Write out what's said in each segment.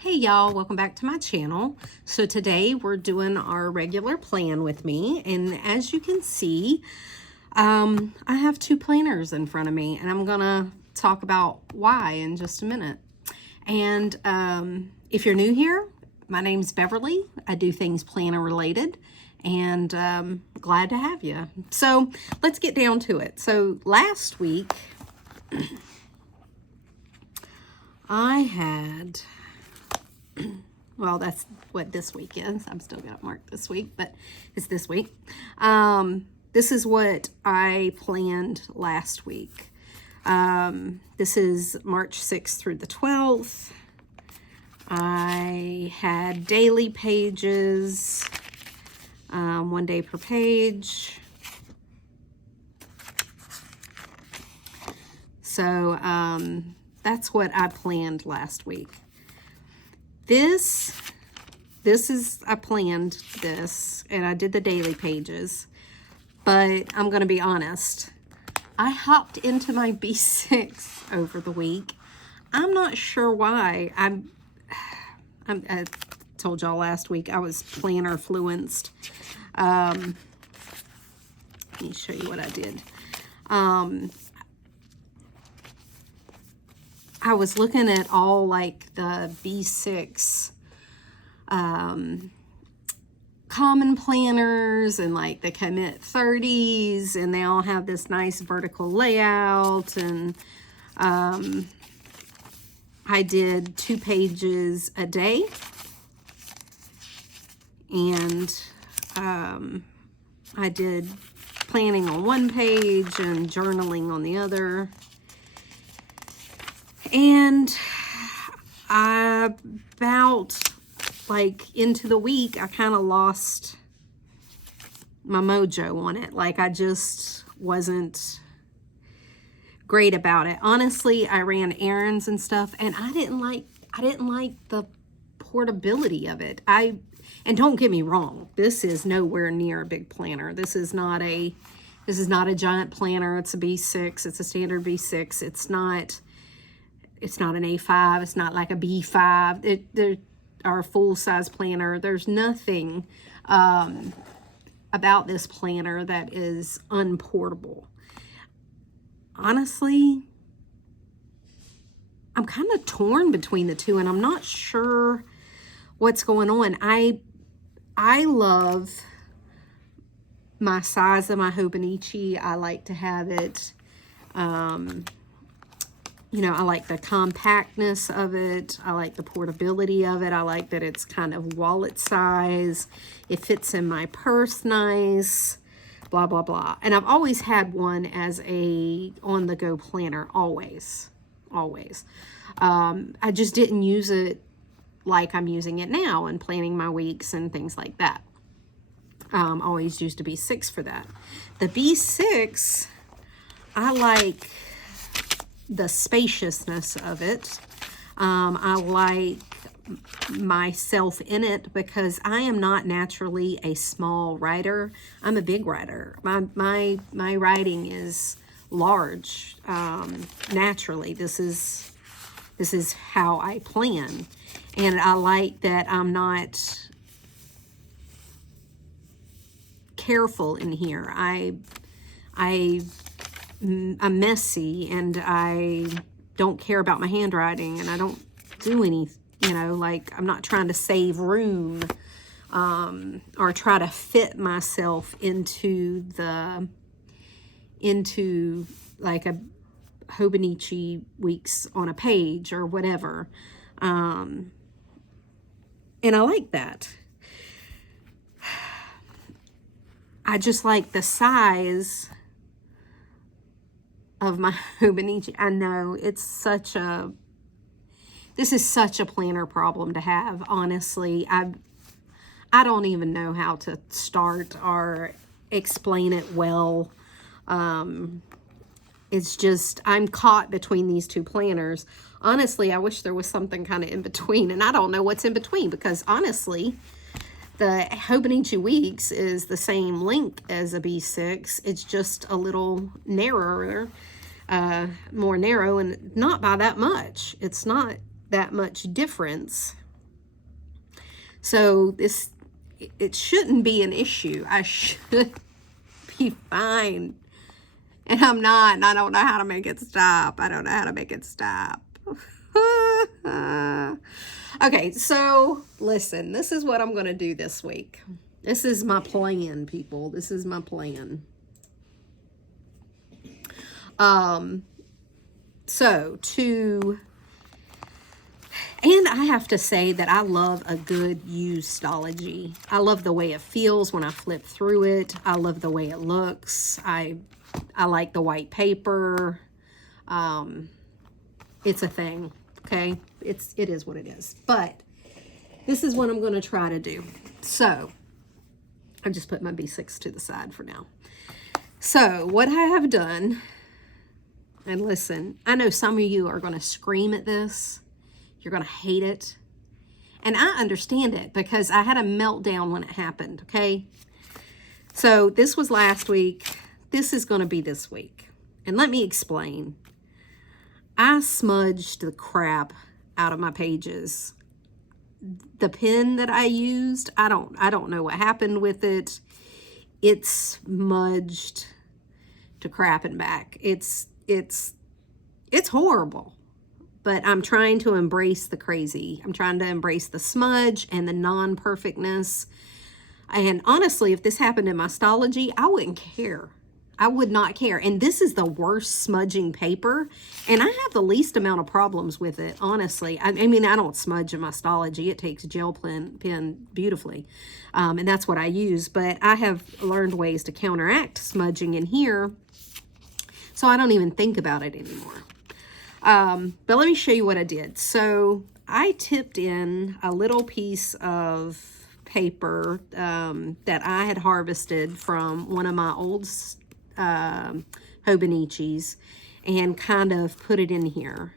Hey y'all, welcome back to my channel. So today we're doing our regular plan with me, and as you can see, I have two planners in front of me, and I'm gonna talk about why in just a minute. And if you're new here, my name's Beverly. I do things planner related, and glad to have you. So let's get down to it. So last week I had, well, that's what this week is. I'm still got it marked this week, but it's this week. This is what I planned last week. This is March 6th through the 12th. I had daily pages, 1 day per page. So that's what I planned last week. This is, I planned this, and I did the daily pages, but I'm going to be honest. I hopped into my B6 over the week. I'm not sure why. I told y'all last week I was planner fluenced. Let me show you what I did. I was looking at all like the B6 common planners and like the commit 30s, and they all have this nice vertical layout, and I did 2 pages a day, and I did planning on 1 page and journaling on the other. And about like into the week, I kind of lost my mojo on it. Like I just wasn't great about it. Honestly, I ran errands and stuff, and I didn't like the portability of it. And don't get me wrong, this is nowhere near a big planner. This is not a giant planner. It's a B6. It's a standard B6. It's not an A5. It's not like a B5. There are a full-size planner. There's nothing about this planner that is unportable. Honestly, I'm kind of torn between the two, and I'm not sure what's going on. I love my size of my Hobonichi. I like to have it, you know, I like the compactness of it. I like the portability of it. I like that it's kind of wallet size. It fits in my purse nice, blah, blah, blah. And I've always had one as a on-the-go planner, always. I just didn't use it like I'm using it now and planning my weeks and things like that. Always used a B6 for that. The B6, I like the spaciousness of it. I like myself in it because I am not naturally a small writer. I'm a big writer. My writing is large naturally. This is how I plan, and I like that I'm not careful in here. I'm messy, and I don't care about my handwriting, and I don't do any, you know, like I'm not trying to save room or try to fit myself into like a Hobonichi weeks on a page or whatever. And I like that. I just like the size of my Hobonichi. I know this is such a planner problem to have. Honestly, I don't even know how to start or explain it well. It's just, I'm caught between these two planners. Honestly, I wish there was something kind of in between, and I don't know what's in between, because honestly, the Hobonichi Weeks is the same length as a B6. It's just a little narrower, more narrow, and not by that much. It's not that much difference. So it shouldn't be an issue. I should be fine. And I'm not, and I don't know how to make it stop. I don't know how to make it stop. Okay, so listen, this is what I'm going to do this week. This is my plan, people. This is my plan. And I have to say that I love a good used Stalogy. I love the way it feels when I flip through it. I love the way it looks. I like the white paper. It's a thing, okay? It is what it is. But this is what I'm going to try to do. So, I just put my B6 to the side for now. So, what I have done, and listen, I know some of you are going to scream at this. You're going to hate it. And I understand it because I had a meltdown when it happened, okay? So, this was last week. This is going to be this week. And let me explain. I smudged the crap out of my pages. The pen that I used, I don't know what happened with it. It's smudged to crap and back. It's horrible. But I'm trying to embrace the crazy. I'm trying to embrace the smudge and the non-perfectness. And honestly, if this happened in my Stalogy, I wouldn't care. I would not care. And this is the worst smudging paper. And I have the least amount of problems with it, honestly. I mean, I don't smudge in my Stalogy. It takes gel pen beautifully. And that's what I use. But I have learned ways to counteract smudging in here. So I don't even think about it anymore. But let me show you what I did. So I tipped in a little piece of paper that I had harvested from one of my old Hobonichis and kind of put it in here.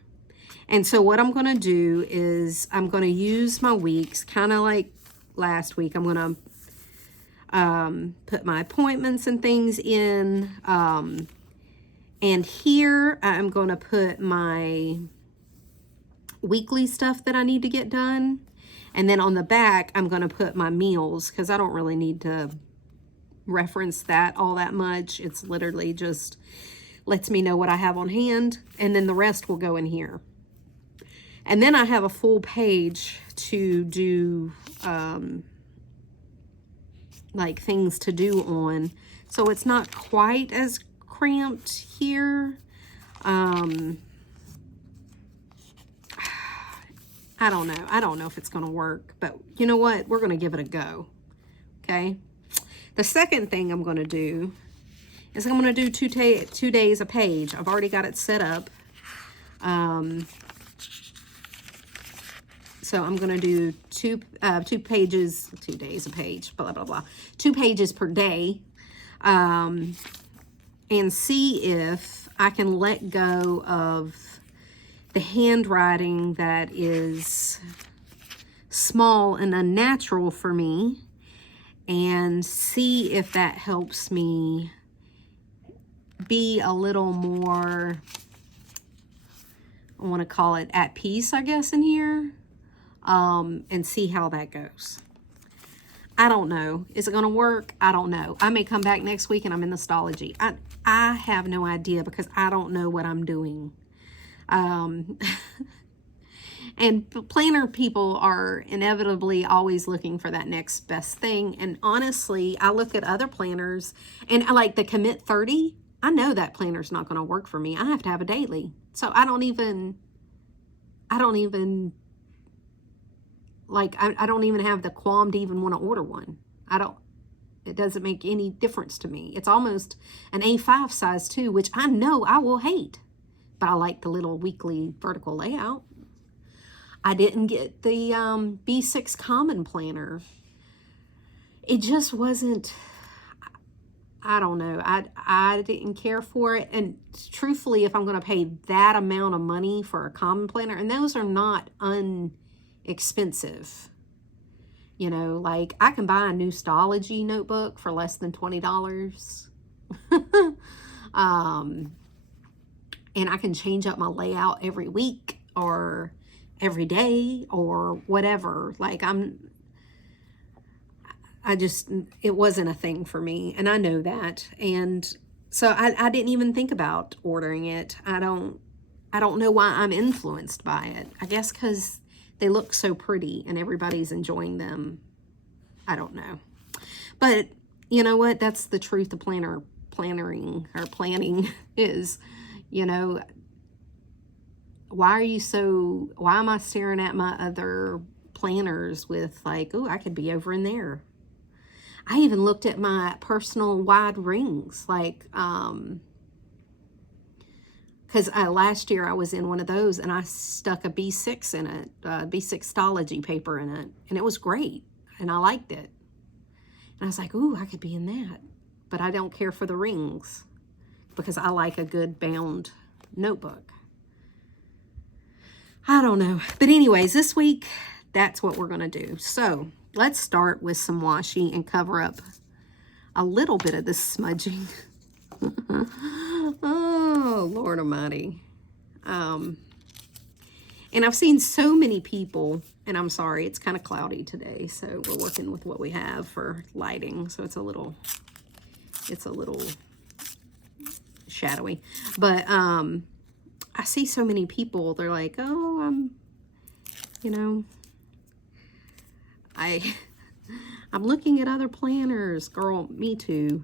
And so what I'm going to do is I'm going to use my weeks, kind of like last week. I'm going to put my appointments and things in. And here I'm going to put my weekly stuff that I need to get done. And then on the back, I'm going to put my meals because I don't really need to reference that all that much. It's literally just lets me know what I have on hand. And then the rest will go in here. And then I have a full page to do like things to do on. So it's not quite as cramped here. I don't know. I don't know if it's going to work, but you know what? We're going to give it a go. Okay. The second thing I'm going to do is I'm going to do 2 days a page. I've already got it set up. So I'm going to do two pages, 2 days a page, blah, blah, blah. 2 pages per day. And see if I can let go of the handwriting that is small and unnatural for me, and see if that helps me be a little more, I want to call it at peace, I guess, in here, and see how that goes. I don't know. Is it going to work? I don't know. I may come back next week and I'm in the Stalogy. I have no idea because I don't know what I'm doing. And planner people are inevitably always looking for that next best thing. And honestly, I look at other planners and I like the Commit 30. I know that planner's not going to work for me. I have to have a daily. So I don't even like, I don't even have the qualm to even want to order one. It doesn't make any difference to me. It's almost an A5 size too, which I know I will hate, but I like the little weekly vertical layout. I didn't get the B6 Common Planner. It just wasn't, I don't know. I didn't care for it. And truthfully, if I'm going to pay that amount of money for a Common Planner, and those are not inexpensive. You know, like I can buy a new Stalogy notebook for less than $20. And I can change up my layout every week or every day or whatever. Like it wasn't a thing for me, and I know that. And so I didn't even think about ordering it. I don't know why I'm influenced by it. I guess because they look so pretty and everybody's enjoying them. I don't know. But you know what? That's the truth of planning is, you know, why am I staring at my other planners with like, oh, I could be over in there. I even looked at my personal wide rings, like, because last year I was in one of those and I stuck a B6 in it, B6 Stalogy paper in it, and it was great, and I liked it. And I was like, ooh, I could be in that. But I don't care for the rings because I like a good bound notebook. I don't know. But anyways, this week, that's what we're going to do. So let's start with some washi and cover up a little bit of this smudging. Oh, Lord Almighty. And I've seen so many people, and I'm sorry, it's kind of cloudy today, so we're working with what we have for lighting, so it's a little shadowy. But I see so many people, they're like, oh, you know, I'm looking at other planners. Girl, me too.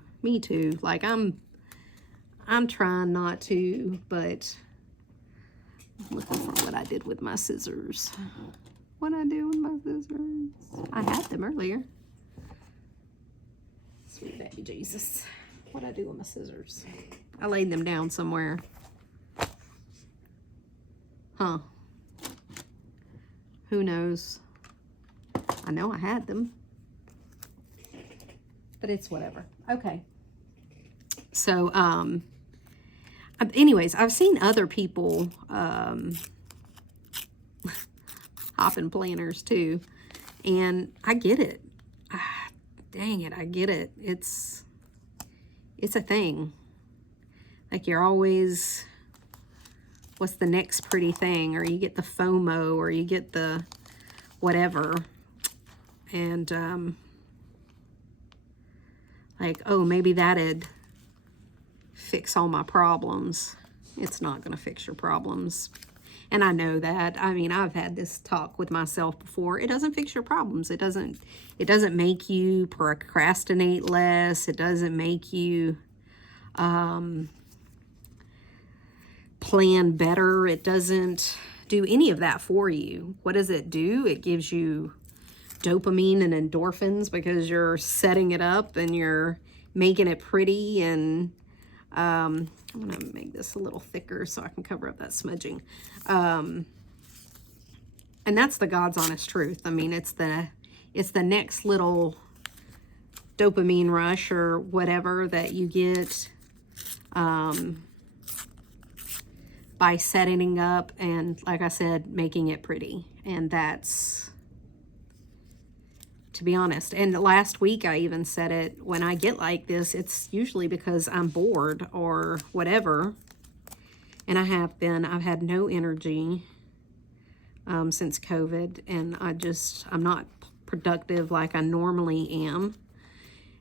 Like, I'm trying not to, but I'm looking for what I did with my scissors. What I do with my scissors? I had them earlier. Sweet baby Jesus. What I do with my scissors? I laid them down somewhere. Huh. Who knows? I know I had them. But it's whatever. Okay. So, anyways, I've seen other people hopping planners too, and I get it. Dang it, I get it. It's a thing. Like, you're always, what's the next pretty thing, or you get the FOMO, or you get the whatever, and like, oh, maybe that'd fix all my problems. It's not going to fix your problems. And I know that. I mean, I've had this talk with myself before. It doesn't fix your problems. It doesn't make you procrastinate less. It doesn't make you plan better. It doesn't do any of that for you. What does it do? It gives you dopamine and endorphins because you're setting it up and you're making it pretty. And I'm going to make this a little thicker so I can cover up that smudging. And that's the God's honest truth. I mean, it's the next little dopamine rush or whatever that you get by setting up and, like I said, making it pretty. And that's, to be honest. And last week I even said it, when I get like this, it's usually because I'm bored or whatever. And I've had no energy since COVID, and I'm not productive like I normally am.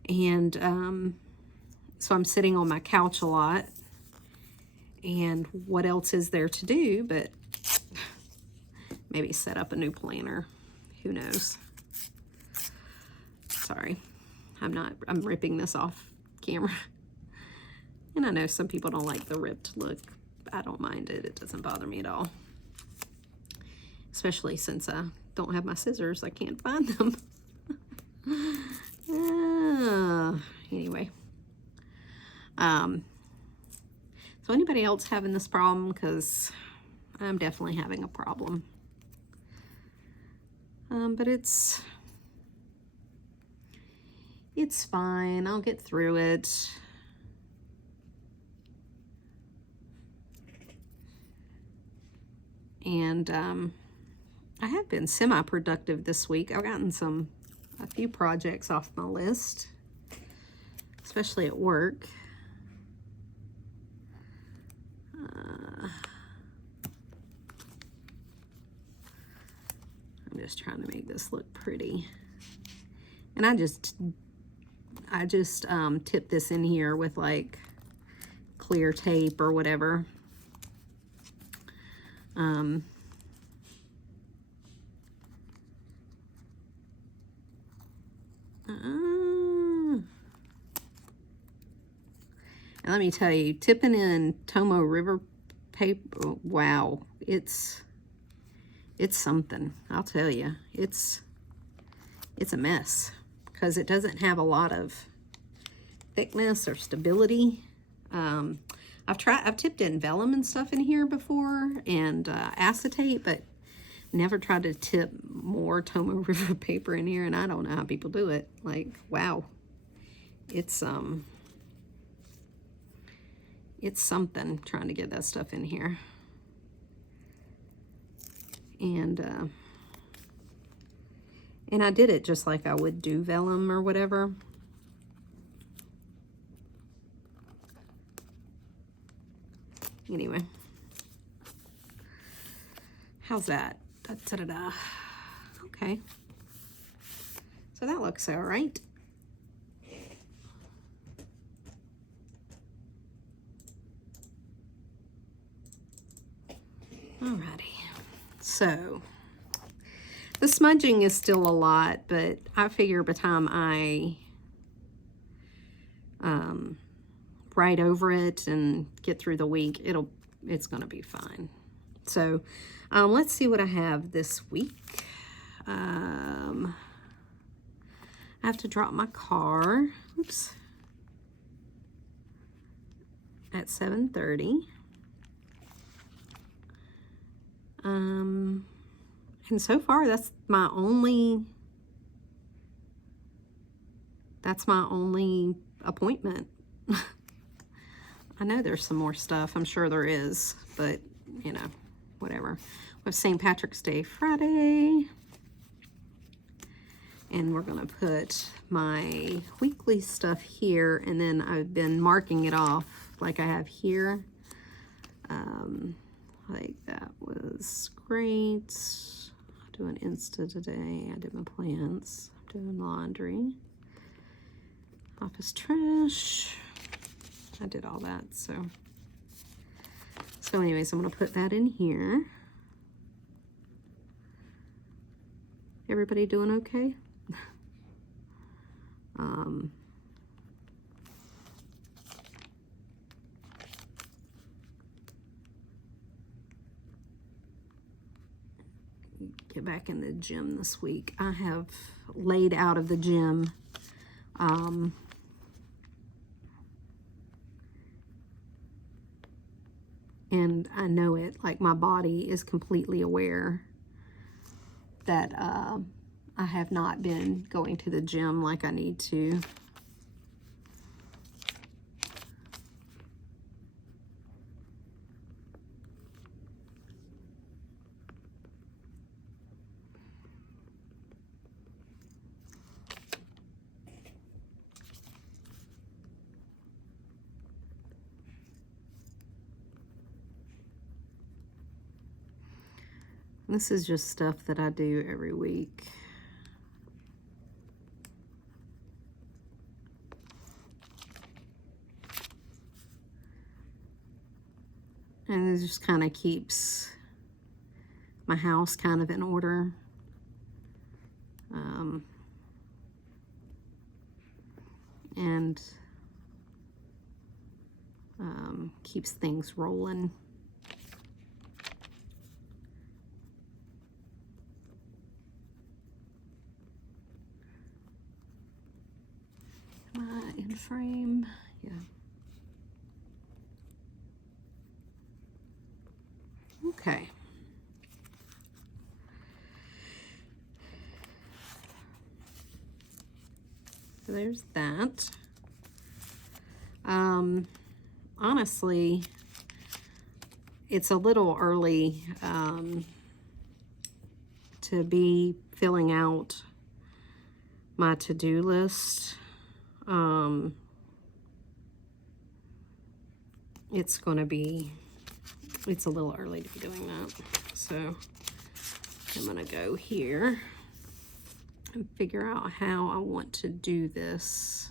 And so I'm sitting on my couch a lot. And what else is there to do but maybe set up a new planner? Who knows? Sorry, I'm ripping this off camera. And I know some people don't like the ripped look. I don't mind it. It doesn't bother me at all. Especially since I don't have my scissors. I can't find them. Anyway. So anybody else having this problem? Because I'm definitely having a problem. But it's fine. I'll get through it. And I have been semi-productive this week. I've gotten a few projects off my list, especially at work. I'm just trying to make this look pretty. And I just tip this in here with like clear tape or whatever. And let me tell you, tipping in Tomo River paper, wow, it's something. I'll tell you, it's a mess because it doesn't have a lot of thickness or stability. I've tipped in vellum and stuff in here before and acetate, but never tried to tip more Tomo River paper in here, and I don't know how people do it. Like, wow, it's something trying to get that stuff in here. And I did it just like I would do vellum or whatever. Anyway, how's that? Da-da-da-da. Okay, so that looks all right. Alrighty, so the smudging is still a lot, but I figure by the time I write over it and get through the week, it's gonna be fine. So let's see what I have this week. I have to drop my car, oops, at 7:30. And so far that's my only appointment. I know there's some more stuff, I'm sure there is, but you know, whatever. We have St. Patrick's Day Friday, and we're gonna put my weekly stuff here, and then I've been marking it off like I have here. Like that was great. Doing Insta today. I did my plants. I'm doing laundry. Office trash. I did all that. So anyways, I'm gonna put that in here. Everybody doing okay? Get back in the gym this week. I have laid out of the gym. And I know it, like my body is completely aware that I have not been going to the gym like I need to. This is just stuff that I do every week. And it just kind of keeps my house kind of in order. And keeps things rolling. In frame, yeah. Okay. So there's that. Honestly, it's a little early to be filling out my to-do list. It's a little early to be doing that. So I'm gonna go here and figure out how I want to do this.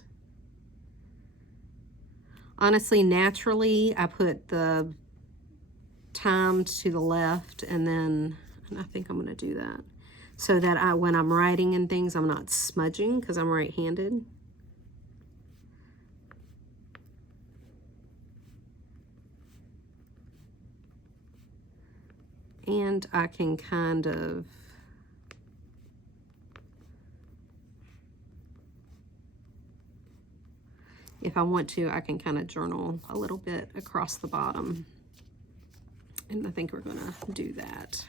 Honestly, naturally, I put the timed to the left, and I think I'm going to do that so that when I'm writing and things, I'm not smudging because I'm right-handed. And I can kind of if I want to, I can kind of journal a little bit across the bottom. And I think we're going to do that.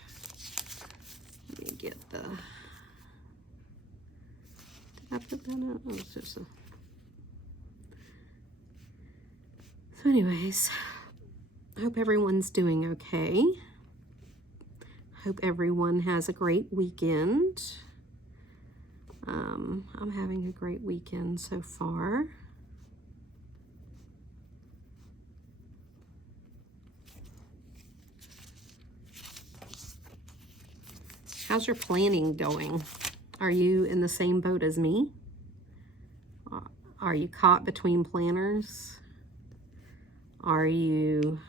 Let me get the... Did I put that up? Oh, it's just a... So anyways, I hope everyone's doing okay. Hope everyone has a great weekend. I'm having a great weekend so far. How's your planning going? Are you in the same boat as me? Are you caught between planners? Are you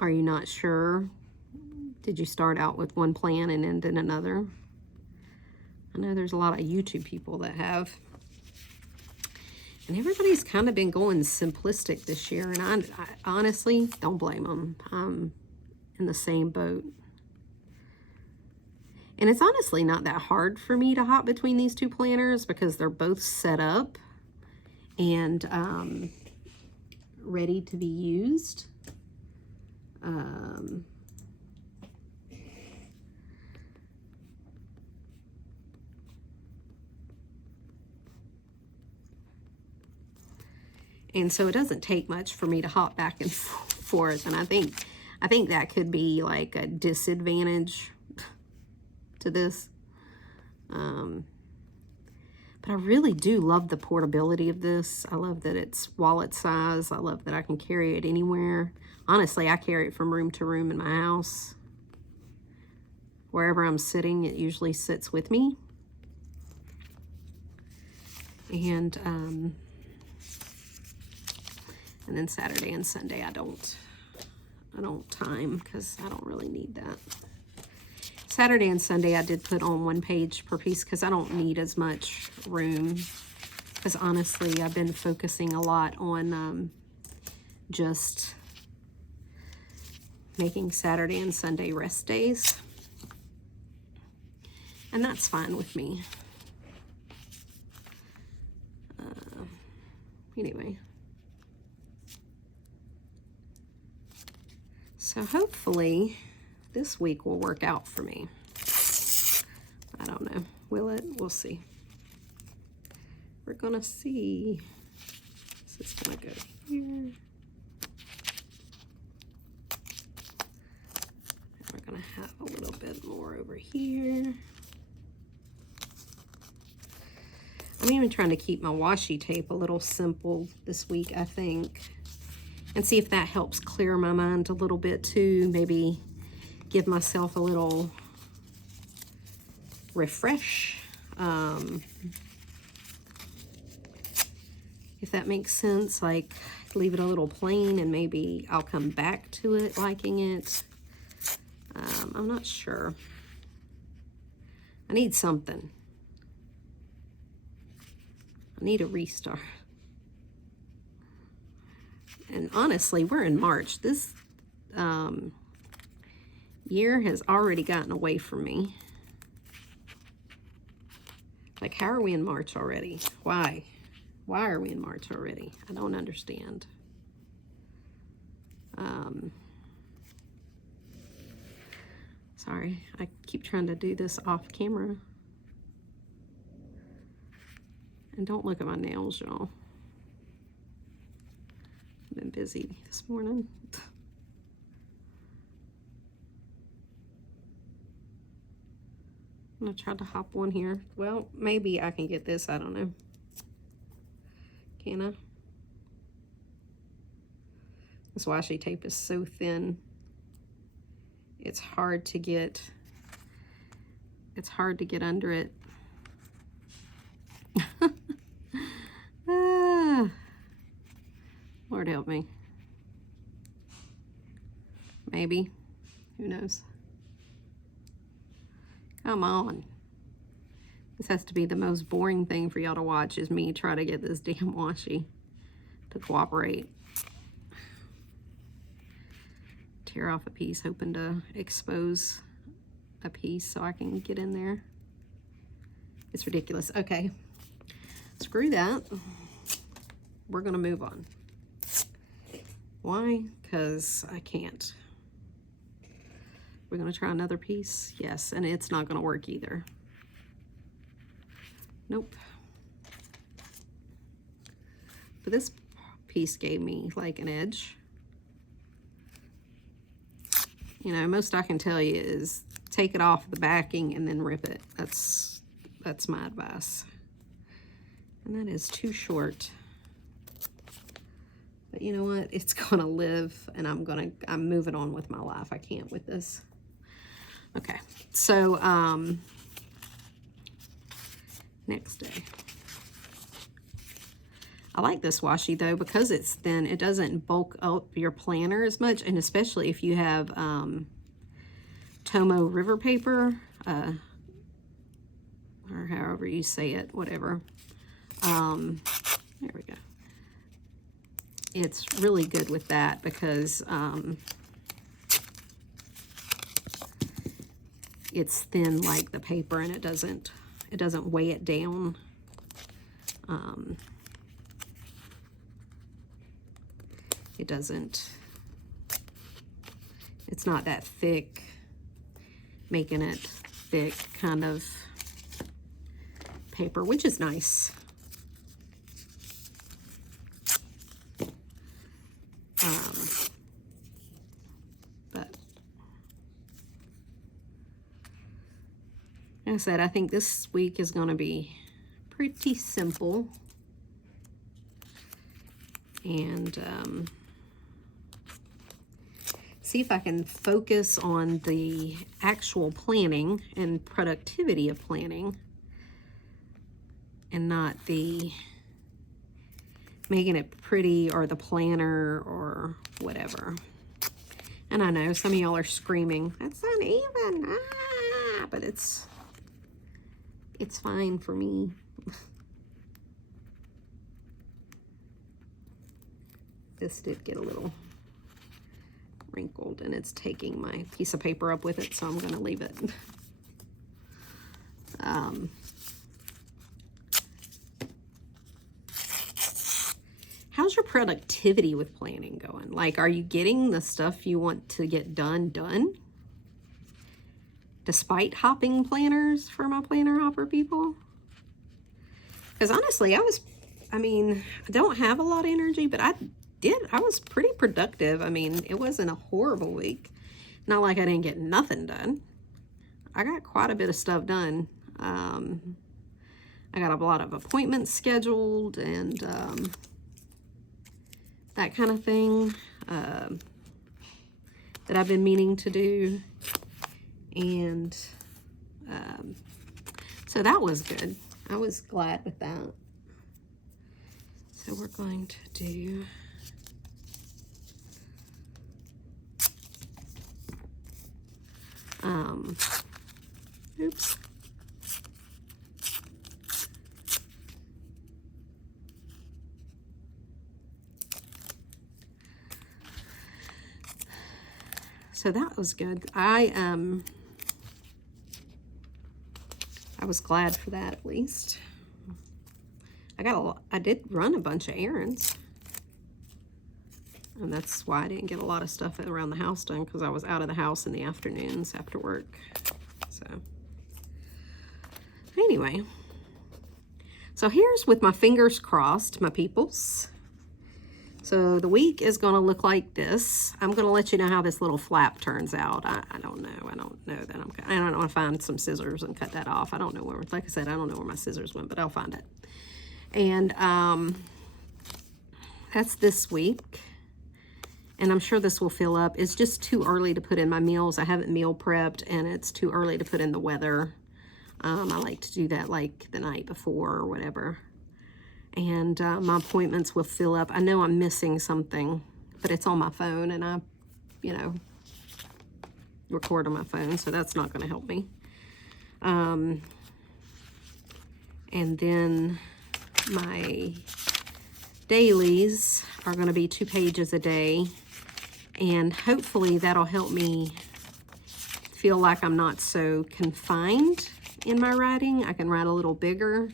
not sure? Did you start out with one plan and end in another? I know there's a lot of YouTube people that have. And everybody's kind of been going simplistic this year, and I honestly don't blame them. I'm in the same boat. And it's honestly not that hard for me to hop between these two planners because they're both set up and ready to be used. And so it doesn't take much for me to hop back and forth. And I think that could be like a disadvantage to this. But I really do love the portability of this. I love that it's wallet size. I love that I can carry it anywhere. Honestly, I carry it from room to room in my house. Wherever I'm sitting, it usually sits with me. And then Saturday and Sunday, I don't time because I don't really need that. Saturday and Sunday, I did put on 1 page per piece because I don't need as much room. Because honestly, I've been focusing a lot on just making Saturday and Sunday rest days. And that's fine with me. Anyway. So hopefully this week will work out for me. I don't know. Will it? We'll see. We're going to see. This is going to go here. And we're going to have a little bit more over here. I'm even trying to keep my washi tape a little simple this week, I think. And see if that helps clear my mind a little bit too. Maybe give myself a little refresh. If that makes sense, like leave it a little plain and maybe I'll come back to it liking it. I'm not sure. I need something. I need a restart. And honestly, we're in March. This year has already gotten away from me. Like, how are we in March already? Why? Why are we in March already? I don't understand. Sorry, I keep trying to do this off camera. And don't look at my nails, y'all. I've been busy this morning. I'm gonna try to hop one here. Well, maybe I can get this. I don't know. Can I? This washi tape is so thin. it's hard to get under it. Lord help me. Maybe. Who knows? Come on. This has to be the most boring thing for y'all to watch, is me try to get this damn washi to cooperate. Tear off a piece, hoping to expose a piece so I can get in there. It's ridiculous. Okay, screw that. We're gonna move on. Why? Because I can't. We're gonna try another piece. Yes, and it's not gonna work either. Nope. But this piece gave me like an edge. You know, most I can tell you is take it off the backing and then rip it. That's my advice. And that is too short. But you know what? It's gonna live, and I'm moving on with my life. I can't with this. Okay, so next day. I like this washi though, because it's thin. It doesn't bulk up your planner as much, and especially if you have Tomo river paper, or however you say it, whatever. There we go. It's really good with that because it's thin like the paper, and it doesn't weigh it down. It's not that thick, making it thick kind of paper, which is nice. But like I said, I think this week is going to be pretty simple. And see if I can focus on the actual planning and productivity of planning, and not the making it pretty or the planner or whatever. And I know some of y'all are screaming, that's uneven, but it's fine for me. This did get a little wrinkled, and it's taking my piece of paper up with it, so I'm going to leave it. How's your productivity with planning going? Like, are you getting the stuff you want to get done? Despite hopping planners for my planner hopper people? Because honestly, I don't have a lot of energy, but I was pretty productive. I mean, it wasn't a horrible week. Not like I didn't get nothing done. I got quite a bit of stuff done. I got a lot of appointments scheduled and that kind of thing that I've been meaning to do. And so that was good. I was glad with that. So we're going to do oops. So that was good. I was glad for that, at least. I did run a bunch of errands. And that's why I didn't get a lot of stuff around the house done, because I was out of the house in the afternoons after work. So anyway, so here's with my fingers crossed, my peoples. So the week is going to look like this. I'm going to let you know how this little flap turns out. I don't know. I don't know that I don't want to find some scissors and cut that off. I don't know where, like I said, I don't know where my scissors went, but I'll find it. And that's this week. And I'm sure this will fill up. It's just too early to put in my meals. I haven't meal prepped, and it's too early to put in the weather. I like to do that like the night before or whatever. And my appointments will fill up. I know I'm missing something, but it's on my phone, and I, you know, record on my phone, so that's not going to help me. And then my dailies are going to be 2 pages a day, and hopefully that'll help me feel like I'm not so confined in my writing. I can write a little bigger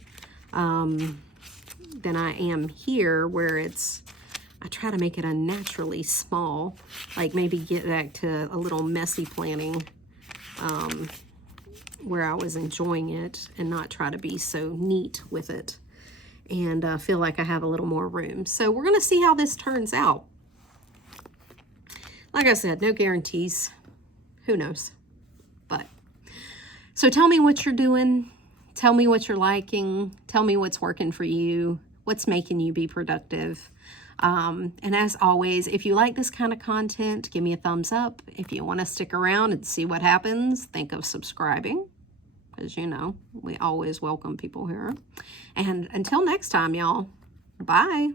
than I am here, where I try to make it unnaturally small, like maybe get back to a little messy planning where I was enjoying it, and not try to be so neat with it, and feel like I have a little more room. So we're going to see how this turns out. Like I said, no guarantees. Who knows? But so tell me what you're doing. Tell me what you're liking. Tell me what's working for you. What's making you be productive. And as always, if you like this kind of content, give me a thumbs up. If you want to stick around and see what happens, think of subscribing, because, you know, we always welcome people here. And until next time, y'all, bye.